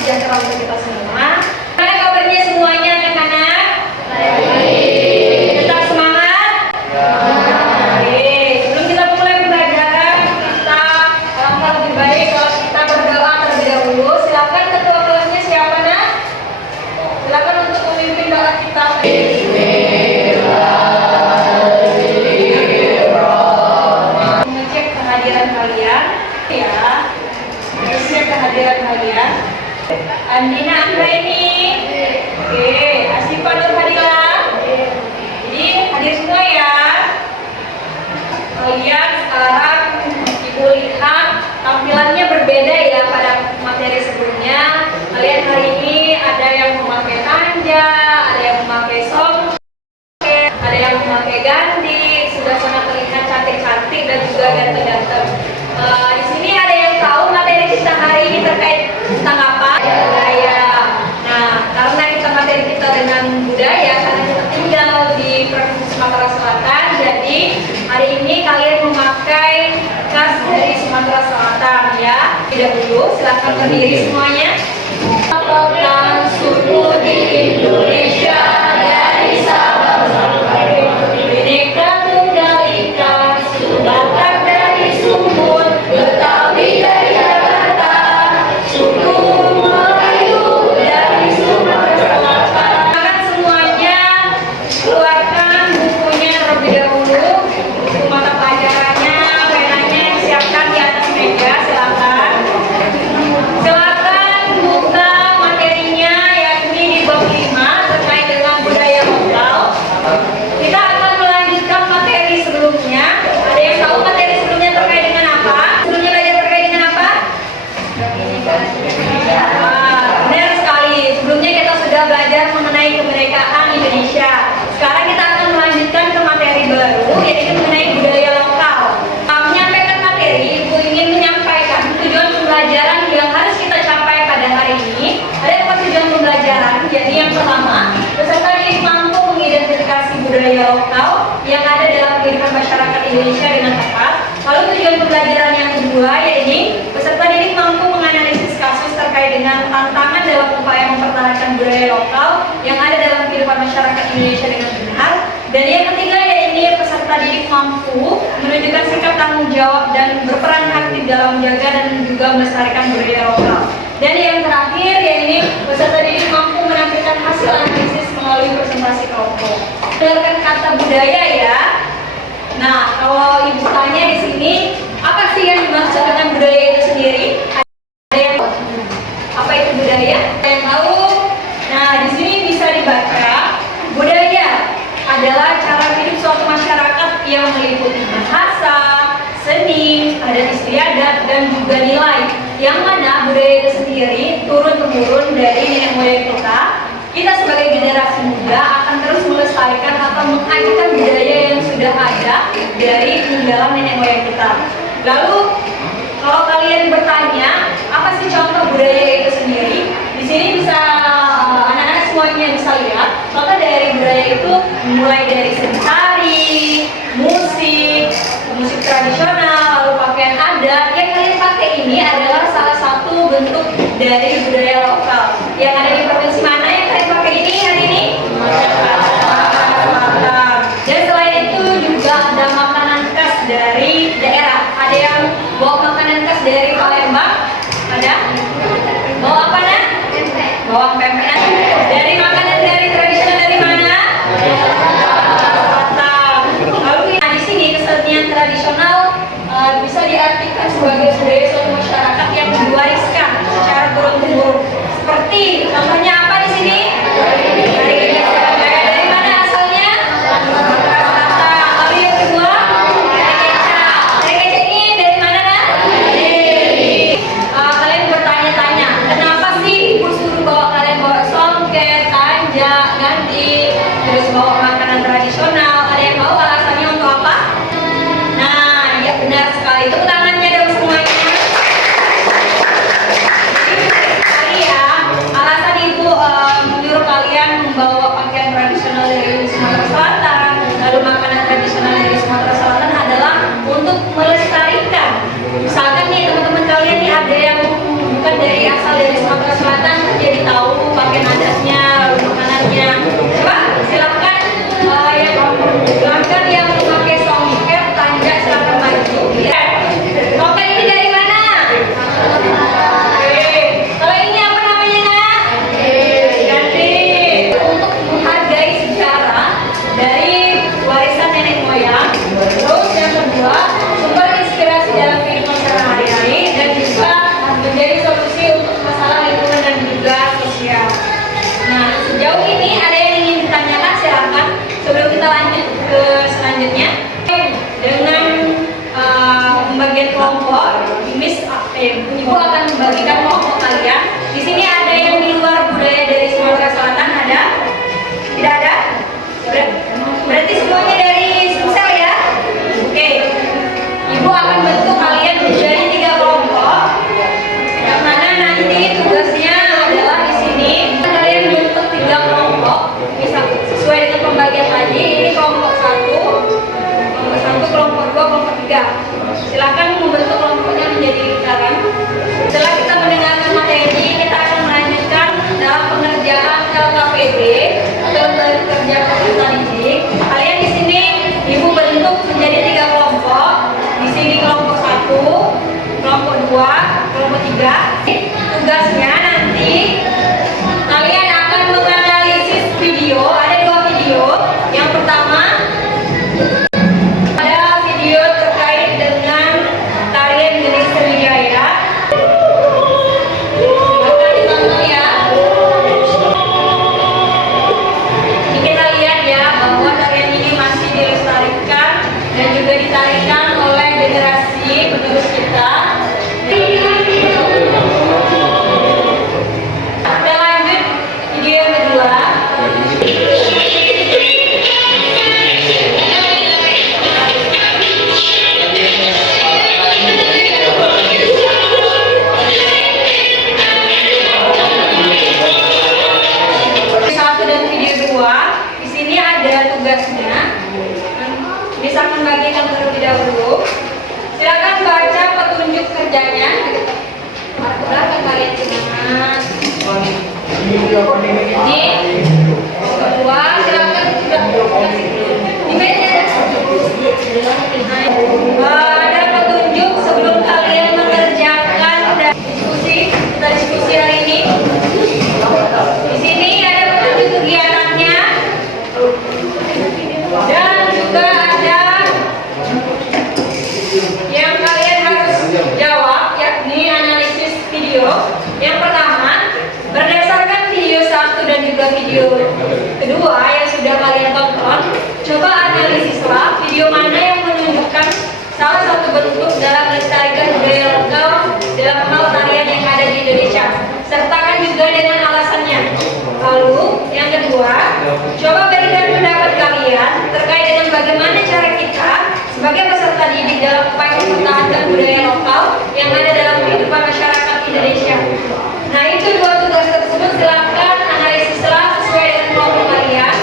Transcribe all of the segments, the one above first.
sejahtera untuk kita semua. Gimana kabarnya semuanya anak-anak? Tetap semangat? Oke, sebelum kita mulai pembelajaran, kita alangkah lebih baik kalau kita berdoa terlebih dahulu. Silakan ketua kelasnya siapa nak? Silakan untuk memimpin doa kita. Mengecek kehadiran kalian, ya. Mengecek kehadiran kalian. Andina Anggraini. Oke, Asifa Nur Fadila. Jadi hadir semua ya. Kalian sekarang ibu lihat tampilannya berbeda ya pada materi sebelumnya. Kalian hari ini ada yang memakai tanja, ada yang memakai songket, ada yang memakai gandik, sudah sangat terlihat cantik-cantik dan juga ganteng-ganteng. Di sini ada yang tahu materi kita hari ini terkait tentang apa? Budaya. Nah, karena kita materi kita dengan budaya, karena kita tinggal di Provinsi Sumatera Selatan, jadi hari ini kalian memakai khas dari Sumatera Selatan ya. Tidak dulu, silakan berdiri semuanya. Apakah suku di Indonesia dari Sabang sampai Merauke, Bhinneka Tunggal Ika, Batak dari Sumut, Betawi dari Jakarta, suku Melayu dari Sumatera Selatan. Silakan semuanya keluarkan bukunya terlebih dahulu, buku mata pelajarannya, penanya siapkan di atas meja. Silakan buka materinya, yakni di bab 5 terkait dengan budaya lokal. Kita akan melanjutkan materi sebelumnya. Ada yang tahu materi sebelumnya terkait dengan apa? Sebelumnya belajar terkait dengan apa? Benar sekali. Sebelumnya kita sudah belajar mengenai kemerdekaan Indonesia. Sekarang kita akan melanjutkan ke materi baru, yaitu mengenai budaya lokal. Menyampaikan materi, Ibu ingin menyampaikan tujuan pembelajaran yang harus kita capai pada hari ini. Ada 4 tujuan pembelajaran. Jadi yang pertama, peserta didik mampu mengidentifikasi budaya lokal yang ada dalam kehidupan masyarakat Indonesia dengan tepat. Lalu tujuan pembelajaran yang kedua, yaitu peserta didik mampu menganalisis kasus terkait dengan tantangan dalam upaya mempertahankan budaya lokal yang ada dalam kehidupan masyarakat Indonesia dengan benar. Dan yang ketiga, yaitu peserta didik mampu menunjukkan sikap tanggung jawab dan berperan aktif dalam menjaga dan juga melestarikan budaya lokal. Dan yang terakhir, yaitu peserta didik mampu menampilkan hasil analisis melalui presentasi kelompok. Dengarkan kata budaya ya. Nah, kalau ibu tanya di sini, apa sih yang dimaksud dengan budaya itu sendiri? Ada yang tahu? Apa itu budaya? Ada yang tahu? Nah, di sini bisa dibaca, budaya adalah cara hidup suatu masyarakat yang meliputi bahasa, seni, adat istiadat, dan juga nilai. Yang mana budaya itu sendiri turun-temurun dari nenek moyang kita. Kita sebagai generasi muda akan terus melestarikan atau mengajarkan budaya yang sudah ada dari peninggalan nenek moyang kita. Lalu, kalau kalian bertanya, apa sih contoh budaya itu sendiri? Di sini bisa anak-anak semuanya bisa lihat. Contoh dari budaya itu mulai dari seni tari, musik, musik tradisional, lalu pakaian adat. Yang kalian pakai ini adalah salah satu bentuk dari budaya lokal. Yang ada di provinsi mana yang kalian pakai ini hari ini? Selatan. Dan selain itu juga ada makanan khas dari daerah. Ada yang bawa makanan khas dari Palembang? Ada? Bawa apa nak? Bawa pempek. Dari makanan dari tradisional dari mana? Selatan. Lalu di sini kesenian tradisional bisa diartikan sebagai budaya suatu masyarakat yang diwariskan secara turun-temurun. Seperti contohnya apa di pembagian kelompok. Ibu akan membagikan kelompok kalian. Di sini ada yang di luar budaya dari Sumatera Selatan, ada? Tidak ada? Berarti semuanya dari Sumsel ya? Oke. Ibu akan bentuk kalian menjadi 3 kelompok. Yang mana nanti tugasnya adalah di sini kalian bentuk 3 kelompok. Bisa sesuai dengan pembagian tadi. Ini kelompok 1, kelompok 2, kelompok 3. Silakan membentuk kelompoknya menjadi lingkaran. Setelah kita mendengarkan materi, kita akan melanjutkan dalam pengerjaan LKPD atau lembaga kerja peserta didik. Kalian di sini ibu bentuk menjadi 3 kelompok. Di sini kelompok 1, kelompok 2, kelompok 3. Tugasnya nanti kalian akan menganalisis video. Ada 2 video. Yang pertama ditarikan oleh generasi penerus kita. Kita lanjut video yang kedua. Satu dan video 2. Di sini ada tugasnya. Bisa membagikan terlebih dahulu. Silakan baca petunjuk kerjanya. Berapa kalian semangat? Ini kedua, silakan di meja. Ada petunjuk sebelum kalian mengerjakan diskusi. Kita diskusi hari ini. Di sini ada petunjuk kegiatannya dan juga yang kalian harus jawab, yakni analisis video. Yang pertama, berdasarkan video 1 dan juga video kedua yang sudah kalian tonton, coba analisislah video mana yang menunjukkan salah satu bentuk dalam melestarikan budaya lokal dalam hal tarian yang ada di Indonesia. Sertakan juga dengan alasannya. Lalu, yang kedua, coba berikan pendapat kalian terkait dengan bagaimana cara kita sebagai peserta didik dalam upaya mempertahankan budaya lokal yang ada dalam kehidupan masyarakat Indonesia. Nah, itu 2 tugas tersebut silakan analisislah sesuai dengan kelompok kalian.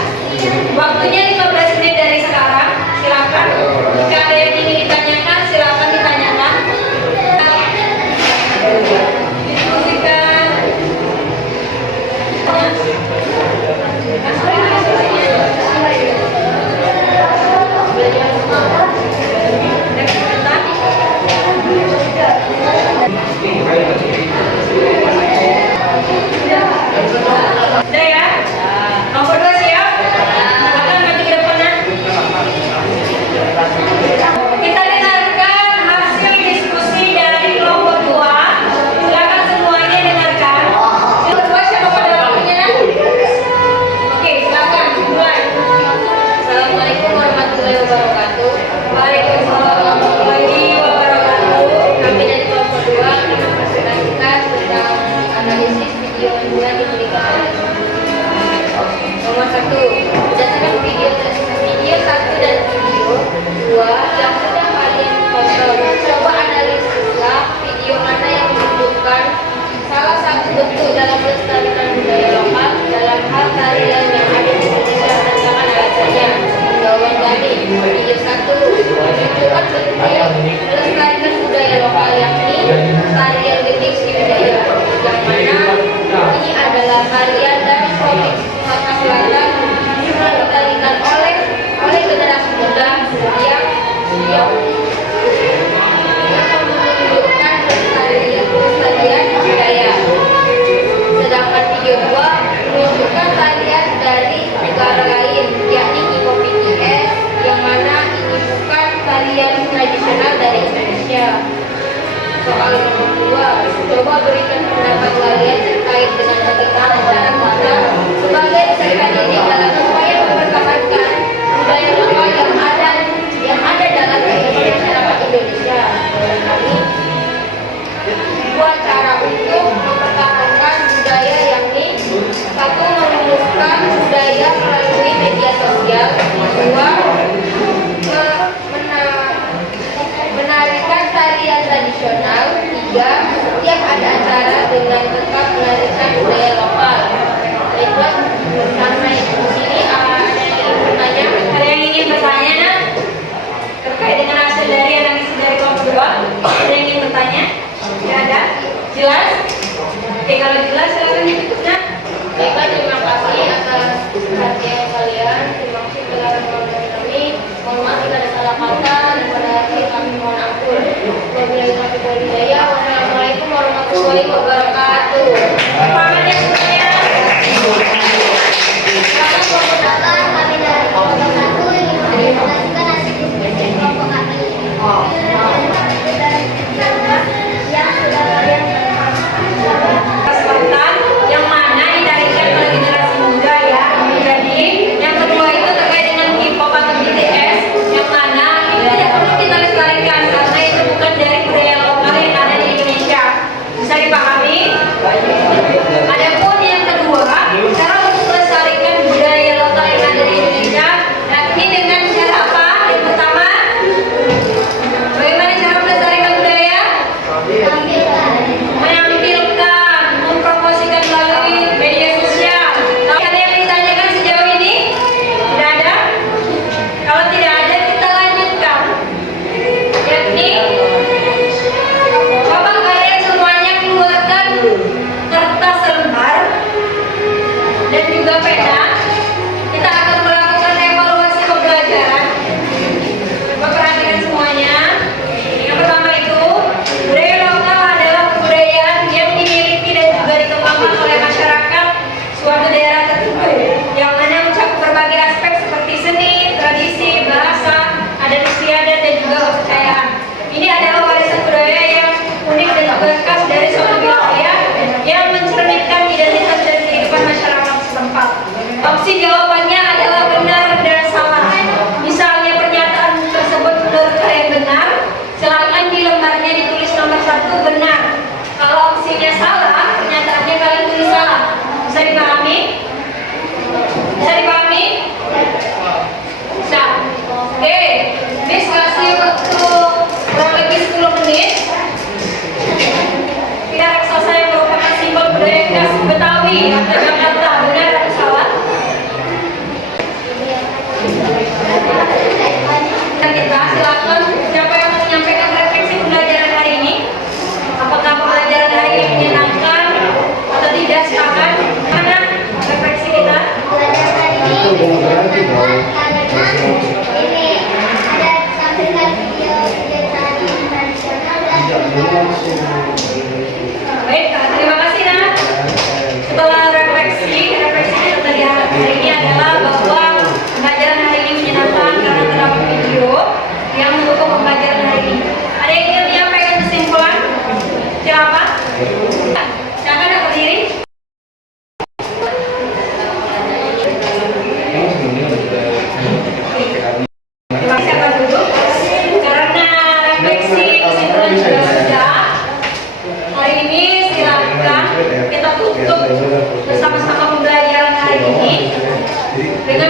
Waktunya 15 menit dari sekarang. Silakan. Jika ada yang ingin ditanyakan, silakan ditanyakan. Diskusikan. Udah ya? Nomor 2 siap? Silakan maju ke depan. Kita dengarkan hasil diskusi dari kelompok 2. Silakan semuanya dengarkan. Kelompok 2 siapa pada waktunya? Oke, silakan mulai. Assalamualaikum warahmatullahi wabarakatuh. Waalaikumsalam warahmatullahi wabarakatuh. Kami dari kelompok 2 akan mempresentasikan tentang analisis video yang diberikan. Nomor 1, berdasarkan video 1 dan video 2 yang sudah kalian tonton, coba analisislah video mana yang menunjukkan salah satu bentuk dalam melestarikan budaya lokal dalam hal tarian yang ada di Indonesia. Sertakan alasannya. Jawaban kami, video 1 menunjukkan bentuk yang melestarikan budaya lokal, yakni tarian gending Sriwijaya, yang mana ini adalah tarian dari provinsi Sumatera Selatan yang ditarikan oleh generasi muda yang menunjukkan tarian budaya. Sedangkan video 2 menunjukkan tarian dari negara lain, yakni Ibo BTS, yang mana ini bukan tarian tradisional dari Indonesia. Soal nomor 2, coba berikan pendapat kalian terkait dengan bagaimana cara kita sebagai peserta didik dalam upaya mempertahankan budaya lokal yang ada dalam kehidupan masyarakat Indonesia. Nah, Baiklah, terima kasih atas perhatian kalian. Terima kasih telah menonton kami. Mohon maaf jika ada salah kata dan pada akhir kami mohon ampun. Wabillahi taufiq wal hidayah. Wassalamualaikum warahmatullahi wabarakatuh. pamannya semuanya. Perkenalkan, kami dari kelompok 1 ingin menjelaskan hasil diskusi kelompok kami. Yang sudah kalian Kesempatan yang mana ditarikan oleh generasi muda ya. Jadi yang kedua itu terkait dengan K-pop atau BTS, yang mana itu tidak perlu kita lestarikan karena itu bukan dari budaya lokal yang ada di Indonesia. Bisa dipahami? Adapun yang kedua, cara untuk melestarikan budaya lokal yang ada di Indonesia, yakni dengan cara apa? Yang pertama, bagaimana cara melestarikan budaya? Menampilkan, mempromosikan melalui media sosial. Tapi ada yang ditanyakan sejauh ini? Tidak ada? Kalau tidak ada, kita lanjutkan. Yakni, coba kalian semuanya keluarkan kertas selembar dan juga pena. Kita akan melakukan evaluasi pembelajaran. Coba perhatikan semuanya. Yang pertama itu, budaya lokal adalah kebudayaan yang dimiliki dan juga dikembangkan oleh masyarakat suatu daerah tertentu, yang mana mencakup berbagai aspek seperti seni, tradisi, bahasa, adat istiadat, dan juga kepercayaan. Ini adalah warisan budaya yang unik dan juga khas dari suatu wilayah yang mencerminkan identitas dan kehidupan masyarakat setempat. Opsi jawabannya adalah benar dan salah. Misalnya pernyataan tersebut menurut kalian benar, silakan di lembarnya ditulis nomor 1 benar. Kalau opsinya salah, pernyataannya kalian tulis salah. Bisa dipahami? Bisa dipahami? Bisa. Oke, Miss kasih waktu kurang lebih 10 menit. Kita raksasa yang merupakan simbol budaya khas Betawi atau Jakarta, benar atau salah? Kita silakan, siapa yang mau menyampaikan refleksi pembelajaran hari ini? Apakah pembelajaran hari ini menyenangkan atau tidak? Silakan. Mana refleksi kita? belajar hari ini menyenangkan karena ini ada tampilkan video tari tradisional dan Baik, terima kasih Nak. Setelah refleksi kita tadi hari ini adalah bahwa pembelajaran hari ini menyenangkan karena terdapat video yang mendukung pembelajaran hari ini. Ada yang ingin menyampaikan kesimpulan? Siapa? Siapa yang berdiri? Terima kasih akan duduk. Karena refleksi kesimpulan sudah sudah. Hari ini silakan kita tutup bersama-sama pembelajaran hari ini dengan